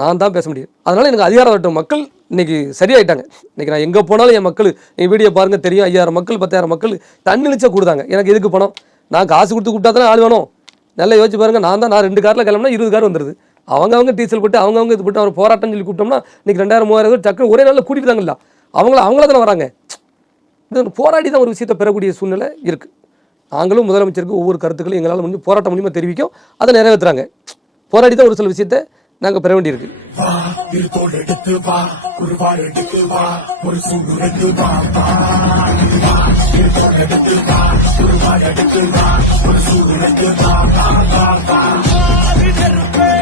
நான் தான் பேச முடியும். அதனால் எனக்கு அதிகாரம் வரட்டும். மக்கள் இன்றைக்கி சரியாயிட்டாங்க. இன்றைக்கி நான் எங்கே போனாலும் என் மக்கள், என் வீடியோ பாருங்கள் தெரியும், 5000 மக்கள் 10,000 மக்கள் தன்னிழிச்சா கொடுத்தாங்க. எனக்கு எதுக்கு பணம்? நான் காசு கொடுத்து கூப்பிட்டா தானே ஆள் வேணும். நல்லா யோசிச்சு பாருங்கள். நான் 2 காரில் கிளம்புனா 20 கார் வந்துடுது. அவங்க டீசல் போட்டு அவங்கவுங்க இது போட்டு அவர் போராட்டம் சொல்லி கூப்பிட்டோம்னா இன்றைக்கி 2000 3000 டக்கு ஒரே நாளில் கூட்டிட்டாங்கல்ல. அவங்கள தானே வராங்க. இது போராடி தான் ஒரு விஷயத்தை பெறக்கூடிய சூழ்நிலை இருக்குது. நாங்களும் முதலமைச்சருக்கு ஒவ்வொரு கருத்துக்களும் எங்களால் முடிஞ்சு போராட்டம் மூலியமாக தெரிவிக்கும். அதை நிறைவேற்றுறாங்க. போராடி தான் ஒரு சில விஷயத்தை நாங்கள் பெற வேண்டியிருக்கு. ஒரு